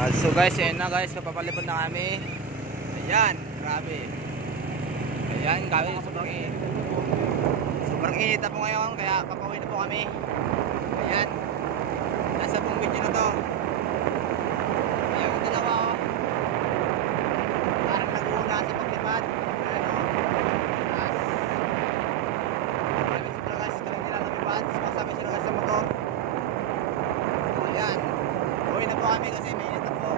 So guys, ayan na guys, papapalipad na kami. Ayan, grabe. Ayan, grabe, sobrang init na po ngayon, kaya papauwi na po kami. Ayan, nasa pong video na to. Ayan, yung dalawa oh. Parang nag-uuna sa paglipad. Ayan o. Ayan, sobrang guys, kaya nila lumipad. Sumasama sila guys sa motor. Ayan, uwi na po kami kasi may init na po.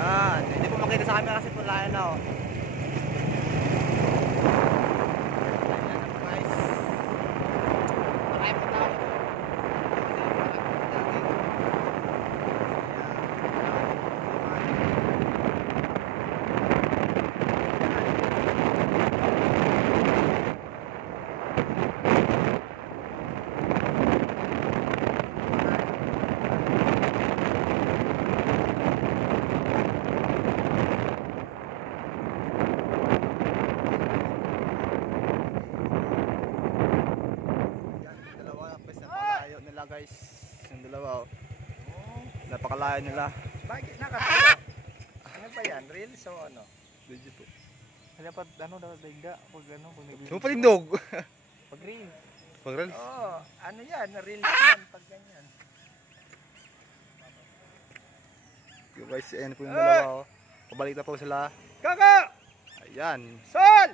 Ayan, hindi po makita sa camera kasi po layo na o. Guys, yung dalawa oh. Napakalayo nila. Bakit nakatulog? Ano ba yan? Reels o ano? Video po. Dapat ano daw daigda pag ano kung Yung palindog. pag reel. Pag reels? Oo, ano yan? Reels yan pag ganyan. Yung guys, ayan po yung dalawa oh. Pabalik na po sila. Kaka! Ayan. Sol!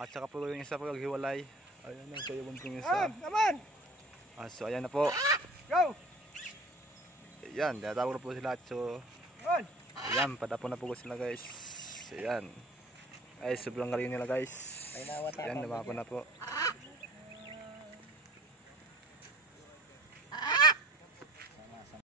At saka po yung isa po naghiwalay. Ayan ang kayabang po yung isa. Naman! So ayan na po. Go! Ayan, tinatawag na po sila. So ayan, padapo na po sila guys. Ayan. Ay, sobrang galing nila guys. Ayan, nabapo na po.